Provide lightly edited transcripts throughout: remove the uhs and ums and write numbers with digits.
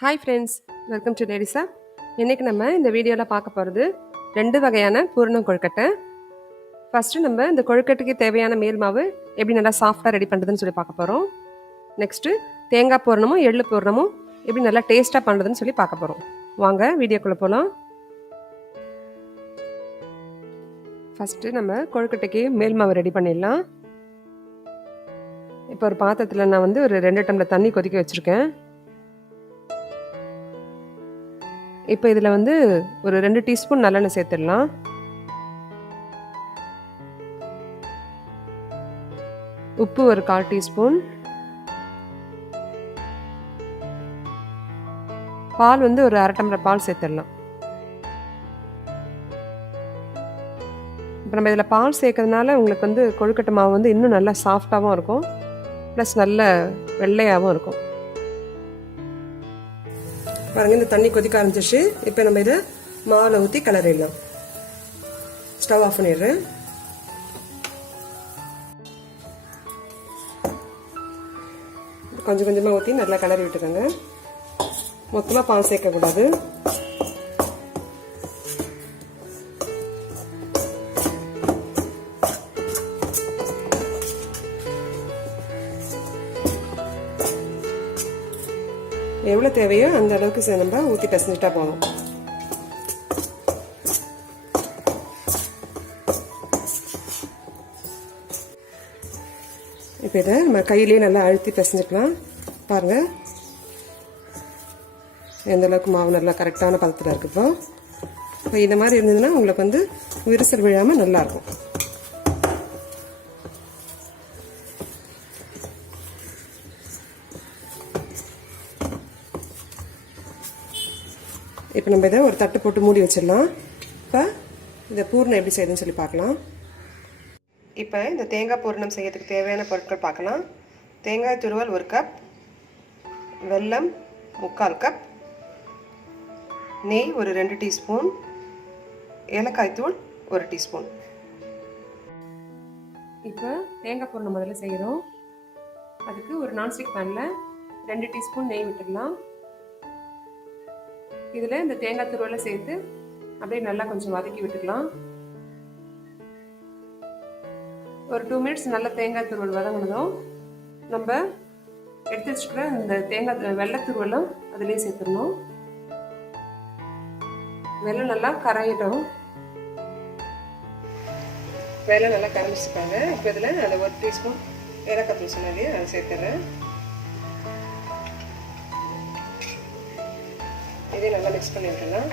Hi friends, welcome to லேடிஸா. இன்றைக்கி நம்ம இந்த வீடியோவில் பார்க்க போகிறது 2 வகையான பூரணம் கொழுக்கட்டை. ஃபஸ்ட்டு நம்ம இந்த கொழுக்கட்டைக்கு தேவையான மேல் மாவு எப்படி நல்லா சாஃப்டாக ரெடி பண்ணுறதுன்னு சொல்லி பார்க்க போகிறோம். நெக்ஸ்ட்டு தேங்காய் பூரணமும் எள்ளு பூரணமும் எப்படி நல்லா டேஸ்ட்டாக பண்ணுறதுன்னு சொல்லி பார்க்க போகிறோம். வாங்க வீடியோக்குள்ளே போகலாம். ஃபஸ்ட்டு நம்ம கொழுக்கட்டைக்கு மேல் மாவு ரெடி பண்ணிடலாம். இப்போ ஒரு பாத்திரத்தில் நான் ஒரு 2 டம்ளர் தண்ணி கொதிக்க வச்சுருக்கேன். இப்போ இதில் ஒரு 2 டீஸ்பூன் நல்லெண்ணெய் சேர்த்துடலாம். உப்பு ஒரு 1/4 டீஸ்பூன். பால் ஒரு 1/2 டம்ளர் பால் சேர்த்துடலாம். இப்போ நம்ம இதில் பால் சேர்க்கறதுனால உங்களுக்கு கொழுக்கட்டை மாவு இன்னும் நல்லா சாஃப்டாகவும் இருக்கும், ப்ளஸ் நல்ல வெள்ளையாகவும் இருக்கும். பாருங்கள், இந்த தண்ணி கொதிக்க ஆரம்பிச்சிச்சு. இப்போ நம்ம இதை மாவில் ஊற்றி கிளறிடலாம். ஸ்டவ் ஆஃப் பண்ணிடுறேன். கொஞ்சம் கொஞ்சமாக ஊற்றி நல்லா கிளறி விட்டுக்கோங்க. மொத்தமாக பால் சேர்க்கக்கூடாது. எவ்வளோ தேவையோ அந்த அளவுக்கு நம்ம ஊற்றி பிசைஞ்சிட்டா போதும். இப்போ இதை நம்ம கையிலேயே நல்லா அழுத்தி பிசைஞ்சிக்கலாம். பாருங்கள், எந்த அளவுக்கு மாவு நல்லா கரெக்டான பதத்தில் இருக்குது. இப்போ இந்த மாதிரி இருந்ததுன்னா உங்களுக்கு விரிசல் விழாமல் நல்லாயிருக்கும். இப்போ நம்ம இதை ஒரு தட்டு போட்டு மூடி வச்சிடலாம். இப்போ இதை பூரணம் எப்படி செய்யுதுன்னு சொல்லி பார்க்கலாம். இப்போ இந்த தேங்காய் பூரணம் செய்யறதுக்கு தேவையான பொருட்கள் பார்க்கலாம். தேங்காய் துருவல் 1 கப், வெல்லம் 3/4 கப், நெய் ஒரு 2 டீஸ்பூன், ஏலக்காய் தூள் 1 டீஸ்பூன். இப்போ தேங்காய் பூரணம் முதல்ல செய்கிறோம். அதுக்கு ஒரு நான்ஸ்டிக் பேனில் 2 டீஸ்பூன் நெய் விட்டுடலாம். இதில் இந்த தேங்காய் துருவலை சேர்த்து அப்படியே நல்லா கொஞ்சம் வதக்கி விட்டுக்கலாம். ஒரு 2 மினிட்ஸ் நல்லா தேங்காய் துருவல் வதங்கினதும் நம்ம எடுத்து வச்சுக்கிற இந்த தேங்காய் வெள்ளத்துருவலும் அதிலே சேர்த்துடணும். வெள்ளம் நல்லா கரையிடும். வெள்ளம் நல்லா கரைச்சிருக்காங்க. இப்போ இதில் அந்த 1 டீஸ்பூன் ஏலக்காய் தூள் சொன்னாலே அதை சேர்த்துறேன். இதே நல்லா மிக்ஸ் பண்ணி விட்டுலாம்.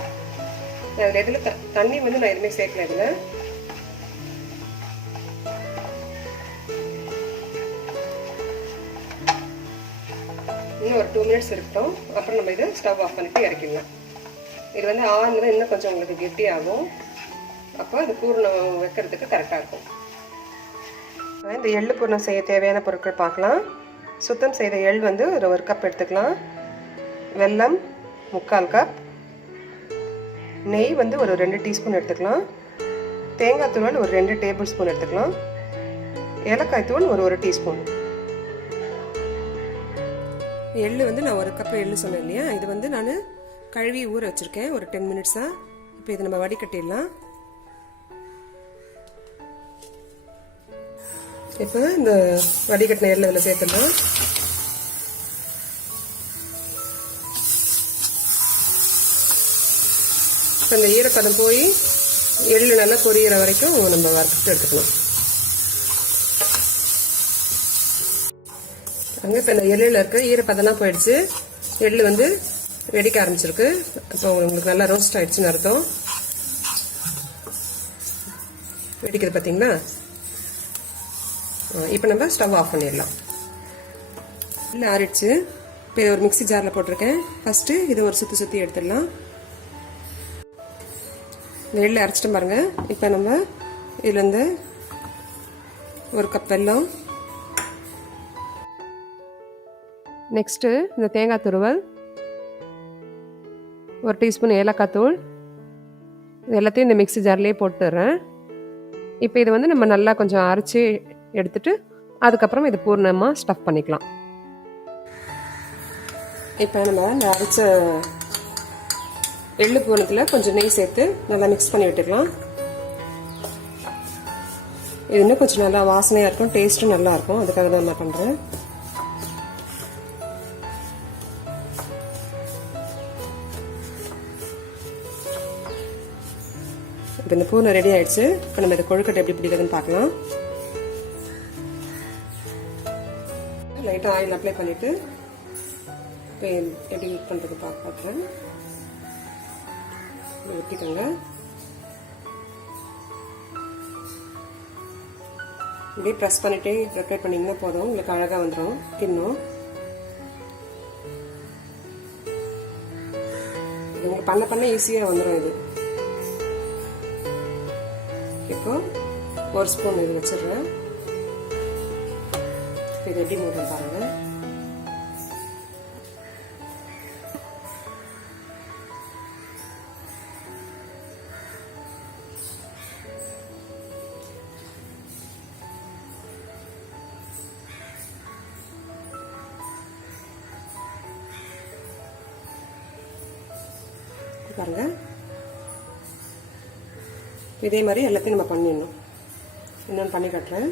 அதில் இதில் தண்ணி நான் எதுவுமே சேர்க்கல. இதில் இன்னும் ஒரு 2 மினிட்ஸ் இருக்கட்டும். அப்புறம் நம்ம இதை ஸ்டவ் ஆஃப் பண்ணிட்டு இறக்கிடலாம். இது ஆறுனா இன்னும் கொஞ்சம் உங்களுக்கு கெட்டியாகும். அப்போ அது பூரணம் வைக்கிறதுக்கு கரெக்டாக இருக்கும். இந்த எள்ளு பூரணம் செய்ய தேவையான பொருட்கள் பார்க்கலாம். சுத்தம் செய்த எள் ஒரு 1 கப் எடுத்துக்கலாம். வெல்லம் 3/4 கப், நெய் ஒரு 2 டீஸ்பூன் எடுத்துக்கலாம். தேங்காய் தூள் ஒரு 2 டேபிள் ஸ்பூன் எடுத்துக்கலாம். ஏலக்காய் தூள் ஒரு 1 டீஸ்பூன். எள்ளு நான் 1 கப் எள்ளு சொன்னேன் இல்லையா, இது நான் கழுவி ஊற வச்சுருக்கேன் ஒரு 10 மினிட்ஸாக. இப்போ இதை நம்ம வடிகட்டிடலாம். இப்போ இந்த வடிகட்டின எள்ளு இதில் சேர்த்துடலாம். அந்த ஈரப்பதம் போய் எள்ளு நல்லா பொரியிற வரைக்கும் நம்ம வறுத்து எடுத்துக்கணும். அங்கே இப்போ இந்த எள்ளில் இருக்க ஈரப்பதம்லாம் போயிடுச்சு. எள்ளு வெடிக்க ஆரம்பிச்சிருக்கு. இப்போ உங்களுக்கு நல்லா ரோஸ்ட் ஆயிடுச்சுன்னு அர்த்தம். வெடிக்குது பார்த்தீங்களா? இப்போ நம்ம ஸ்டவ் ஆஃப் பண்ணிடலாம். எள்ளு ஆறிடுச்சு. இப்போ ஒரு மிக்ஸி ஜாரில் போட்டிருக்கேன். ஃபஸ்ட்டு இதை ஒரு சுற்றி எடுத்துடலாம். இந்த எள்ளு அரைச்சிட்டு பாருங்க. இப்போ நம்ம இதுலேருந்து 1 கப் வெல்லம், நெக்ஸ்ட்டு இந்த தேங்காய் துருவல், 1 டீஸ்பூன் ஏலக்காய் தூள், இது எல்லாத்தையும் இந்த மிக்ஸி ஜார்லேயே போட்டுடுறேன். இப்போ இது நம்ம நல்லா கொஞ்சம் அரைச்சி எடுத்துட்டு அதுக்கப்புறம் இது பூர்ணமாக ஸ்டஃப் பண்ணிக்கலாம். இப்போ நம்ம இந்த அரைச்ச எள்ளு பூரணத்தில் கொஞ்சம் நெய் சேர்த்து நல்லா மிக்ஸ் பண்ணி விட்டுக்கலாம். இது இன்னும் கொஞ்சம் நல்லா வாசனையாக இருக்கும், டேஸ்ட்டும் நல்லா இருக்கும். அதுக்காக தான் நான் பண்ணுறேன். இப்போ இந்த பூனை ரெடி ஆயிடுச்சு. இப்போ நம்ம இந்த கொழுக்கட்டை எப்படி பிடிக்கிறதுன்னு பார்க்கலாம். லைட்டாக ஆயில் அப்ளை பண்ணிவிட்டு இப்போ எப்படி பண்ணுறது பார்க்குறேன். ஊற்றிக்கோங்க. இப்படியே ப்ரெஸ் பண்ணிட்டே ப்ரிப்பேர் பண்ணிங்கன்னா போதும், உங்களுக்கு அழகாக வந்துடும். கிண்ணும் இது உங்களுக்கு பண்ண ஈஸியாக வந்துடும். இது இப்போ ஒரு ஸ்பூன் இது வச்சிடுறேன். இது எப்படி மூடும் பாருங்க. பாருங்க, இதே மாதிரி எல்லாத்தையும் நம்ம பண்ணிடணும். இன்னொன்று பண்ணி காட்டுறேன்.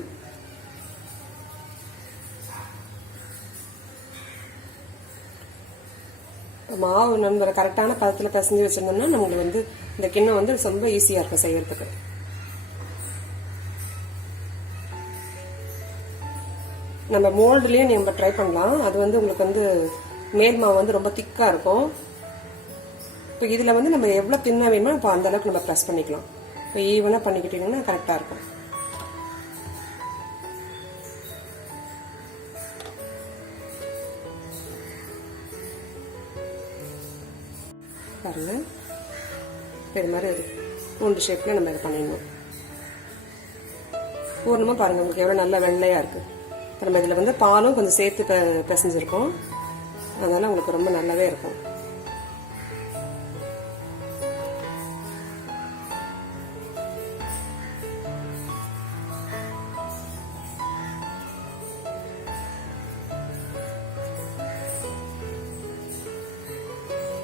மாவு நம்ம கரெக்டான பதத்தில் பிசைஞ்சு வச்சிருந்தோம்னா நம்மளுக்கு வந்து இந்த கிண்ணம் வந்து ரொம்ப ஈஸியாக இருக்கும் செய்யறதுக்கு. நம்ம மோல்டுலேயே நம்ம ட்ரை பண்ணலாம். அது வந்து உங்களுக்கு வந்து மேல் மாவு வந்து ரொம்ப திக்காக இருக்கும். இப்போ இதில் வந்து நம்ம எவ்வளோ தின்னா வேணுமோ இப்போ அந்த அளவுக்கு நம்ம ப்ரெஸ் பண்ணிக்கலாம். இப்போ ஈவனாக பண்ணிக்கிட்டீங்கன்னா கரெக்டாக இருக்கும். பாருங்க, இது மாதிரி பூண்டு ஷேப்பில் நம்ம இதை பண்ணிடணும். பூர்ணமாக பாருங்கள், உங்களுக்கு எவ்வளோ நல்லா வெள்ளையாக இருக்குது. இப்போ நம்ம இதில் வந்து பாலும் கொஞ்சம் சேர்த்து பிசைஞ்சிருக்கோம். அதனால் உங்களுக்கு ரொம்ப நல்லாவே இருக்கும்.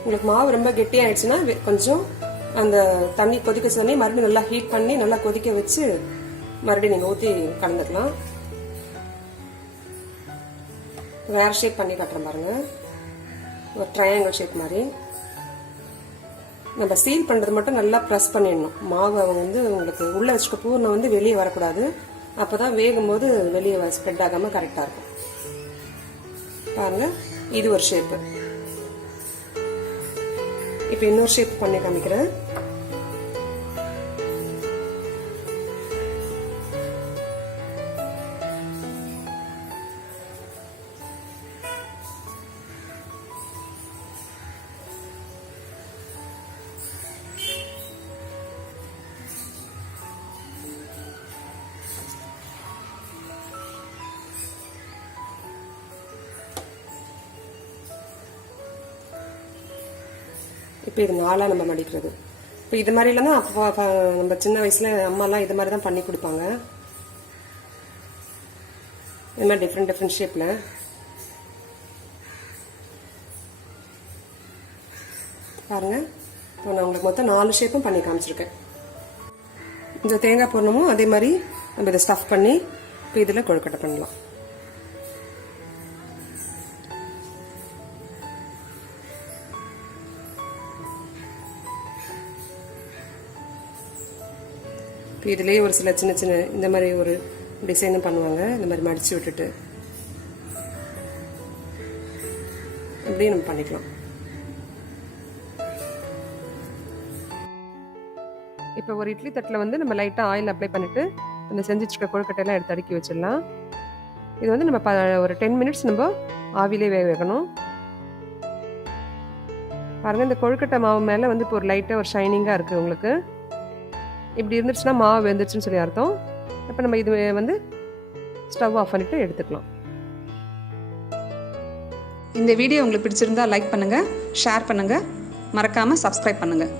உங்களுக்கு மாவு ரொம்ப கெட்டியாயிடுச்சுன்னா கொஞ்சம் அந்த தண்ணி கொதிக்க தண்ணி மறுபடியும் நல்லா ஹீட் பண்ணி நல்லா கொதிக்க வச்சு மறுபடியும் நீங்கள் ஊற்றி கலந்துக்கலாம். வேற ஷேப் பண்ணி காட்டுறேன் பாருங்க. ஒரு ட்ரையாங்கிள் ஷேப் மாதிரி நம்ம சீல் பண்ணுறது மட்டும் நல்லா ப்ரெஸ் பண்ணிடணும். மாவு வந்து உங்களுக்கு உள்ளே வச்சுக்க பூர்ணம் வந்து வெளியே வரக்கூடாது. அப்போ தான் வேகும் போது வெளியே ஸ்ப்ரெட் ஆகாமல் கரெக்டாக இருக்கும். பாருங்க, இது ஒரு ஷேப்பு. இப்போ இன்னொரு ஷேப் பண்ணி காமிக்கிறேன். இப்போ இது நாளாக நம்ம மடிக்கிறது. இப்போ இது மாதிரிலாம் தான் அப்போ நம்ம சின்ன வயசில் அம்மாலாம் இது மாதிரி தான் பண்ணி கொடுப்பாங்க. இது மாதிரி டிஃப்ரெண்ட் ஷேப்பில். பாருங்கள், இப்போ நான் உங்களுக்கு மொத்தம் 4 ஷேப்பும் பண்ணி காமிச்சிருக்கேன். இந்த தேங்காய் பூர்ணமும் அதே மாதிரி நம்ம இதை ஸ்டஃப் பண்ணி இப்போ இதில் கொழுக்கட்டை பண்ணலாம். இப்போ இதுலேயே ஒரு சில சின்ன சின்ன இந்த மாதிரி ஒரு டிசைனும் பண்ணுவாங்க. இந்த மாதிரி மடித்து விட்டுட்டு அப்படியே நம்ம பண்ணிக்கலாம். இப்போ ஒரு இட்லி தட்டில் வந்து நம்ம லைட்டாக ஆயில் அப்ளை பண்ணிவிட்டு இந்த செஞ்சு வச்சுருக்க கொழுக்கட்டையெல்லாம் எடுத்து அடுக்கி வச்சிடலாம். இது வந்து நம்ம ஒரு 10 மினிட்ஸ் நம்ம ஆவிலே வேக வைக்கணும். பாருங்கள், இந்த கொழுக்கட்டை மாவு மேலே வந்து இப்போ ஒரு லைட்டாக ஒரு ஷைனிங்காக இருக்குது உங்களுக்கு. இப்படி இருந்துச்சுன்னா மாவு வெந்துருச்சுன்னு சொல்லி அர்த்தம். இப்போ நம்ம இது வந்து ஸ்டவ் ஆஃப் பண்ணிவிட்டு எடுத்துக்கலாம். இந்த வீடியோ உங்களுக்கு பிடிச்சிருந்தா லைக் பண்ணுங்கள், ஷேர் பண்ணுங்கள், மறக்காமல் சப்ஸ்கிரைப் பண்ணுங்கள்.